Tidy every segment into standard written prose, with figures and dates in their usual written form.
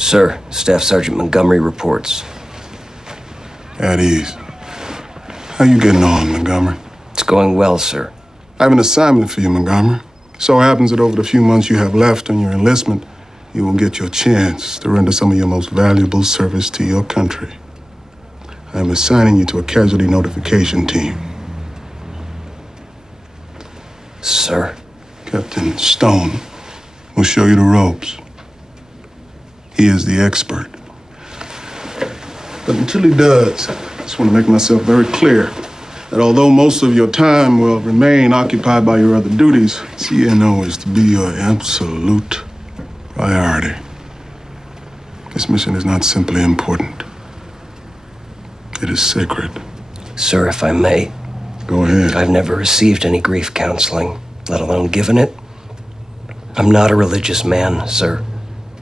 Sir, Staff Sergeant Montgomery reports. At ease. How you getting on, Montgomery? It's going well, sir. I have an assignment for you, Montgomery. So happens that over the few months you have left on your enlistment, you will get your chance to render some of your most valuable service to your country. I am assigning you to a casualty notification team. Sir? Captain Stone will show you the ropes. He is the expert. But until he does, I just want to make myself very clear that although most of your time will remain occupied by your other duties, CNO is to be your absolute priority. This mission is not simply important. It is sacred. Sir, if I may. Go ahead. I've never received any grief counseling, let alone given it. I'm not a religious man, sir.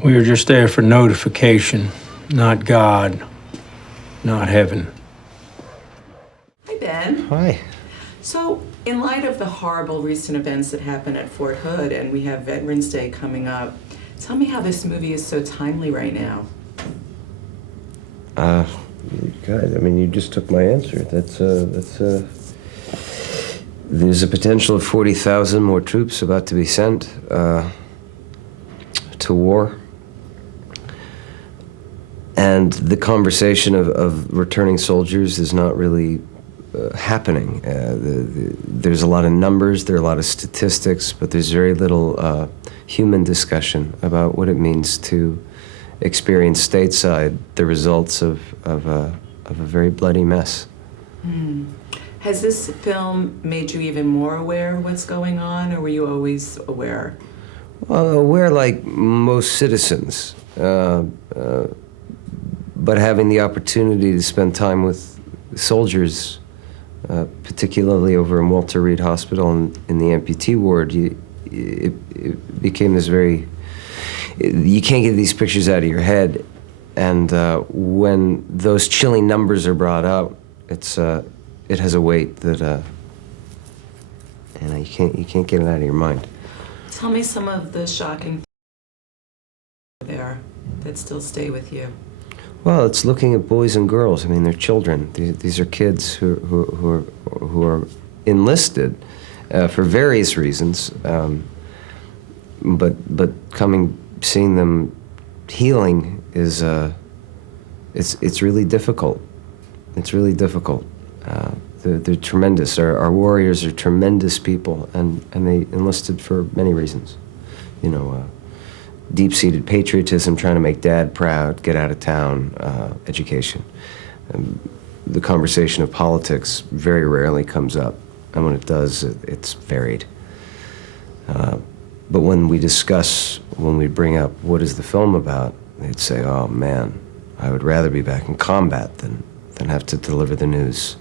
We were just there for notification, not God, not heaven. Hi, Ben. Hi. So, in light of the horrible recent events that happened at Fort Hood, and we have Veterans Day coming up, tell me how this movie is so timely right now. God, I mean, you just took my answer. There's a potential of 40,000 more troops about to be sent to war. And the conversation of returning soldiers is not really happening. There's a lot of numbers, there are a lot of statistics, but there's very little human discussion about what it means to experience stateside the results of a very bloody mess. Has this film made you even more aware of what's going on, or were you always aware? Well, aware like most citizens, but having the opportunity to spend time with soldiers, particularly over in Walter Reed Hospital in the amputee ward, it became this very... You can't get these pictures out of your head, and when those chilling numbers are brought out, it has a weight that you can't get it out of your mind. Tell me some of the shocking things there that still stay with you. Well, it's looking at boys and girls. I mean, they're children. These are kids who are enlisted for various reasons, but seeing them healing is it's really difficult. It's really difficult. They're tremendous. Our warriors are tremendous people, and they enlisted for many reasons. You know, deep-seated patriotism, trying to make Dad proud, get out of town, education. The conversation of politics very rarely comes up, and when it does, it's varied. But when we bring up what is the film about, they'd say, oh man, I would rather be back in combat than have to deliver the news.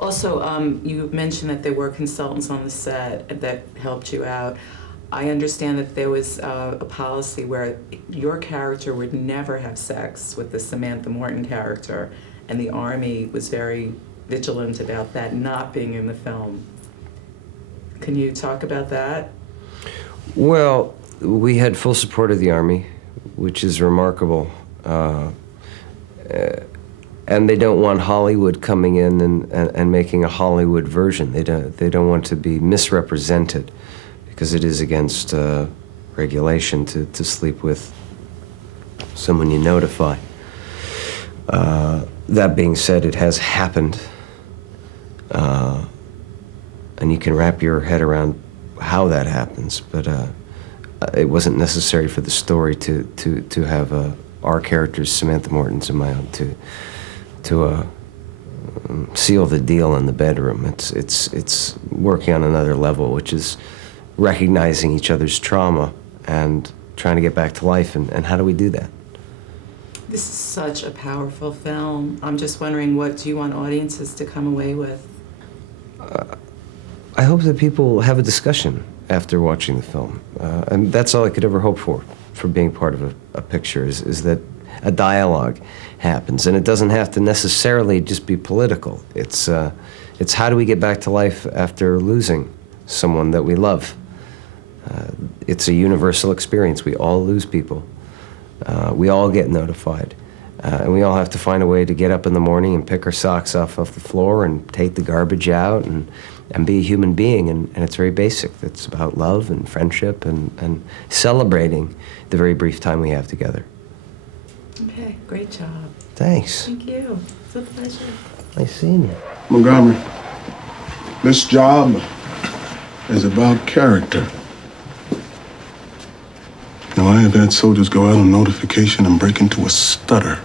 Also, you mentioned that there were consultants on the set that helped you out. I understand that there was a policy where your character would never have sex with the Samantha Morton character, and the Army was very vigilant about that not being in the film. Can you talk about that? Well, we had full support of the Army, which is remarkable. And they don't want Hollywood coming in and making a Hollywood version. They don't want to be misrepresented, because it is against regulation to sleep with someone you notify. That being said, it has happened. And you can wrap your head around how that happens, but it wasn't necessary for the story to have our characters, Samantha Morton's and my own, to seal the deal in the bedroom. It's working on another level, which is recognizing each other's trauma and trying to get back to life, and how do we do that? This is such a powerful film. I'm just wondering, what do you want audiences to come away with? I hope that people have a discussion after watching the film. And that's all I could ever hope for being part of a picture, is that a dialogue happens. And it doesn't have to necessarily just be political. It's how do we get back to life after losing someone that we love? it's a universal experience. We all lose people. We all get notified. And we all have to find a way to get up in the morning and pick our socks off the floor and take the garbage out and be a human being. And it's very basic. It's about love and friendship and celebrating the very brief time we have together. Okay, great job. Thanks. Thank you. It's a pleasure. Nice seeing you. Montgomery, this job is about character. Now, I have had soldiers go out on notification and break into a stutter.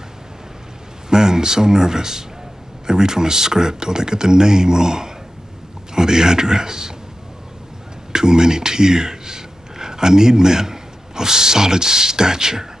Men so nervous, they read from a script, or they get the name wrong, or the address. Too many tears. I need men of solid stature.